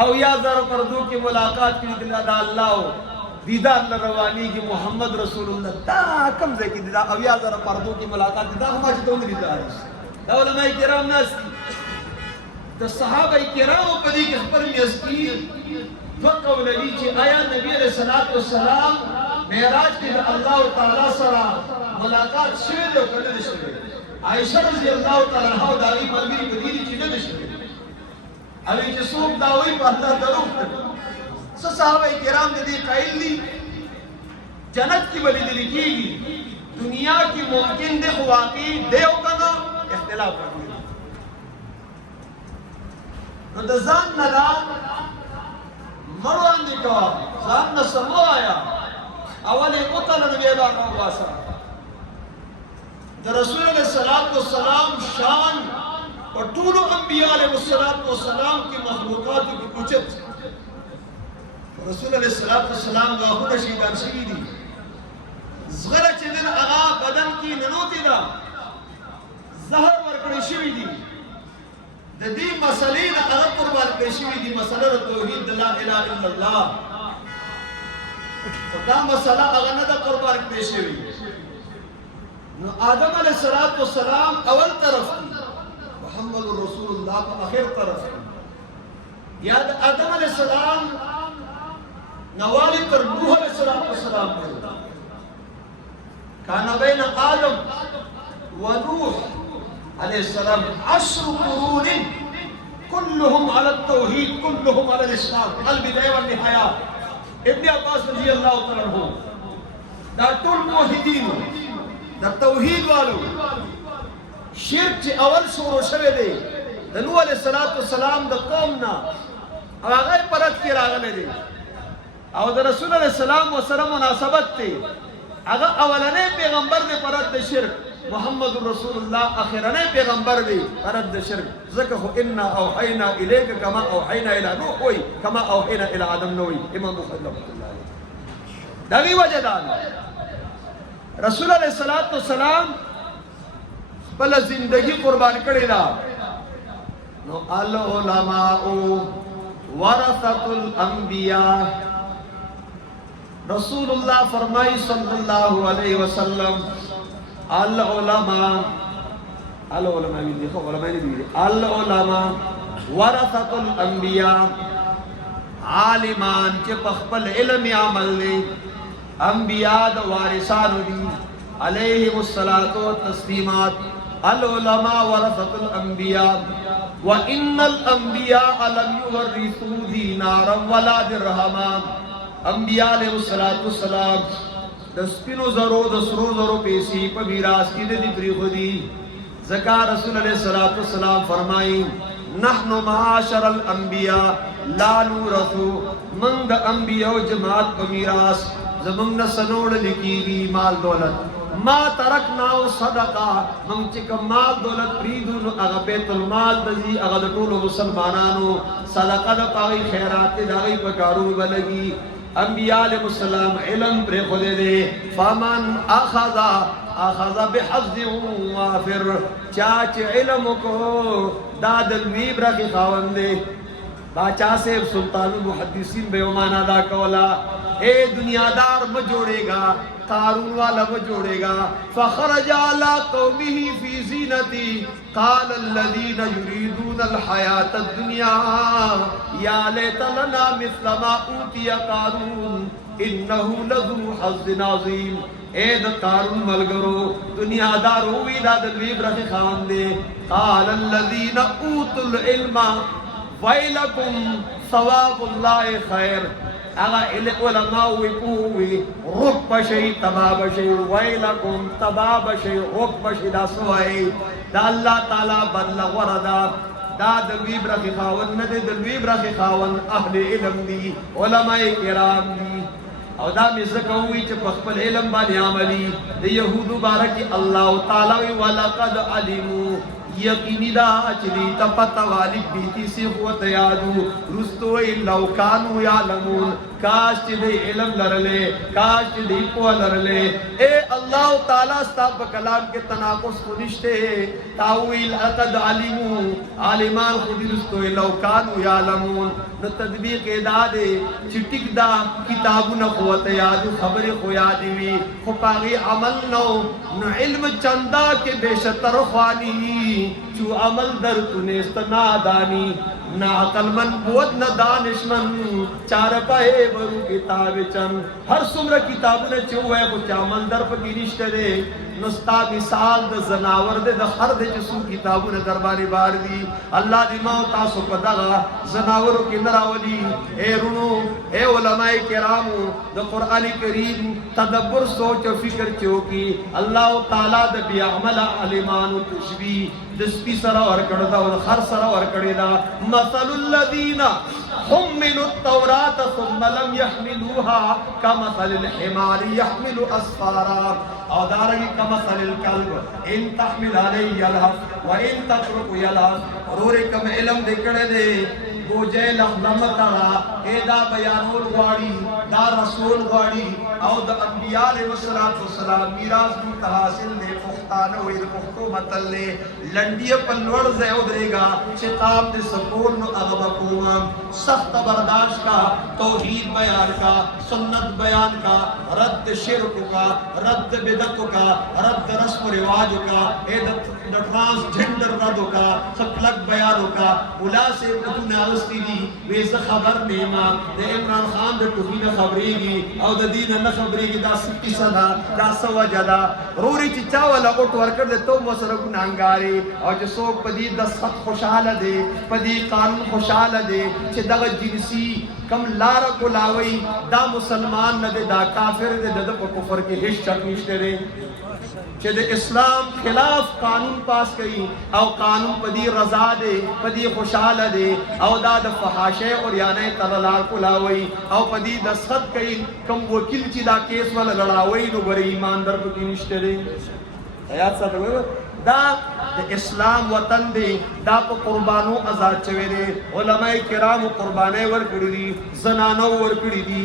او یا زر پردو کی ملاقات کی دل دا اللہ دیدار روانی کی محمد رسول اللہ دا کم سے کی دا او یا زر پردو کی ملاقات دا ہما چھ دون دیدار دا علماء کرام ناس دا صحابہ کرام پدی کے خبر میسکی فقو لگی چھ آیا نبی علیہ السلام معراج کی دا اللہ تعالی سرا ملاقات شوید و کلد شوید عائشہ رضی اللہ تعالی عنہ داغی ملگری بدیلی چھ ند شوید ابھی چھ سوک داوئی پا اللہ دروف صحابہ کرام نے دی قائل لی جنت کی بلی دلی کی گی دنیا کی ممکن دے واقعی دیو کنا اختلاف رکھنی نو دا زان ندا مروان دی کوا زان نسمو آیا اولی قتل نبی باقا واسا دا رسول علیہ السلام شان اور طول انبیاء علیہ السلام کی مخلوقات کی کچھ رسول علیہ السلام واخود شیطان شوی دی زغر چندن اغا بدن کی ننوتی دا زہر ورکڑی شوی دی دی مسئلے دا اغا قربان پہ شوی دی مسئلہ توحید لا الہ الا اللہ دا مسئلہ اغا ندہ قربان پہ شوی آدم علیہ السلام اول طرف کی محمد رسول اللہ کا آخر طرف کی یاد آدم علیہ السلام نوالی پر نوح علیہ السلام میں کانا بین آدم و نوح علیہ السلام 10 قرون كلهم على التوحید كلهم على الاسلام البداية والنهاية ابن عباس رضی اللہ تعالیٰ عنہ دا طول موحدین دا توحید والو شرک چی اول شروع شوے دے دا نوح علیہ السلام دا قومنا او آغای پرد کی راغلے دے او دا رسول علیہ السلام و سلام مناسبت تے اگر اولنے پیغمبر دے پرد دے شرک محمد رسول اللہ اخیرنے پیغمبر دے پرد دے شرک ذکر انا اوحینا الیک کما اوحینا الى نوح ہوئی کما اوحینا الى آدم نوئی امام بخاری رحمۃ اللہ علیہ داوی وجہ دانا رسول علیہ السلام بلا زندگی قربان کرے دا نو العلماء ورثۃ الانبیاء رسول اللہ فرمائی صلی اللہ علیہ وسلم العلماء بھی دیکھو علماء نہیں بھی العلماء ورثۃ الانبیاء عالمان چے پخپل علم عمل لے انبیاء دا وارثان دی علیہم الصلاة والتسلیمات العلماء ورثۃ الانبیاء وان الانبیاء لم یورثوا دینارا ولا درہما انبیاء علیہ السلام دسپینو زرو دسرو زرو پیسی پا میراث کی دی پری خودی زکا رسول علیہ السلام فرمائی نحن معاشر الانبیاء لا نورثو من دا انبیاء جماعت پا میراث زمانگنا سنوڑ لکی گی مال دولت ما ترکناو صدقہ من چکا مال دولت پریدونو اغا بیت المال دزی اغا دا طول مسلمانانو صدقہ دا پاگی خیرات دا غی پکارون بلگی انبیاء علیہ السلام علم پر خودے دے فمن اخذ بحظ وافر چاچ علم کو داد الویب رکھی خاون دے باچا سے سلطان المحدثین بے امان ادا کولا اے دنیا دار مجوڑے گا قارون والا مجوڑے گا فخرج علی قومه فی زینتی قال الذین یریدون الحیاة الدنیا یا لیت لنا مثل ما اوتی قارون انہو لذو حظ عظیم اے دا قارون ملگرو دنیا دار ہوئی دا دلویب رکھ خان دے قال الذین اوتوا العلم ویلکم ثواب اللہ خیر اگا علماء وی رک بشی تباب شی ویلکم تباب شی رک بشی دا سوائی دا اللہ تعالی بلغ وردا دا دلویب رخی خاون ندے دلویب رخی خاون اہل علم دی علماء کرام دی او دا مزکوی چھ پخپل علم بانی عملی دی یہودو بارکی اللہ تعالی وَلَقَدْ عَلِمُوا یقینی دا چلی تا پتا والی بیتی سی قوت یادو رستو لو کانو یعلمون کاش چی دے علم لرلے کاش چی دے پوہ لرلے اے اللہ تعالیٰ ستاب کلام کے تناقض خودشتے تاویل اقد علمو عالمان خودی رستو لو کانو یعلمون نو تدبیق دا دے چٹک دا کتابو نا قوت یادو خبر خو یادوی خو پاغی عمل نو نو علم چندہ کے بیشتر خوانی چو عمل در تنیست نادانی نا عقل من بود نا دانشمن چار پائے برو کتاب چند ہر سمر کتاب نے چو ہے کچھ عمل در پکی رشتہ دے نستا مثال دا زناور دے دا خر دے چسو کتابو نے درباری بار دی اللہ دی ماں تاسو پدغا زناورو کی نراولی اے رونو اے علماء کرامو دا قرآن کریم تدبر سوچ و فکر چوکی اللہ تعالیٰ دا بیعمل علمانو تشبیح دسپی سرا ورکڑ دا اور خر سرا ورکڑی دا مثل الذین حملوا التوراة ثم لم يحملوها كمثل الحمار يحمل أسفارا او دارنگی کمثل الکلب ان تحمل علیہ یلحف و ان تترک یلحف روری کم علم دکڑے دے گوجے لمتارا اے دا بیانول غاڑی دا رسول غاڑی او دا انبیاء علیہ السلام میراث کی حاصل دے پختانو اید پختو مطل لے لنڈی پلوڑ زیو درے گا شتاب دے سکون نو اغبکوما سخت برداشت کا توحید بیان کا سنت بیان کا رد شرک کا رد بدعت کا رد رسم و رواج کا ٹرانسجنڈر رد کا سکلک بیان کا اولا سے اتنے آستی دی ویسا خبر نیما دے عمران خان دے توحید خبری گی او دا دین نہ خبری گی دا سکی صدا دا سوجہ دا روری چچا والا اوٹ ورکر دے تو مسرک نانگاری اور جو سوک پدی دا سخت خوشحال دے پدی قانون خوشحال دے چھ دا جنسی کم لارا کو لاوی دا مسلمان نہ دے دا کافر دے دا پا کفر کے ہش چک نشتے رے چھے دے اسلام خلاف قانون پاس کئی او قانون پدی رضا دے پدی خوشحال دے او دا دا فحاشے اور یانے ترلار کو لاوی او پدی دا صد کئی کم وکیل چی دا کیس والا لڑاوی نو بری ایمان در پکی نشتے رے حیات ساتھ ہوئے دا اسلام وطن دے دا پا قربانو ازاد چوے دے علماء کرام قربانے ورکڑی دی زنانو ورکڑی دی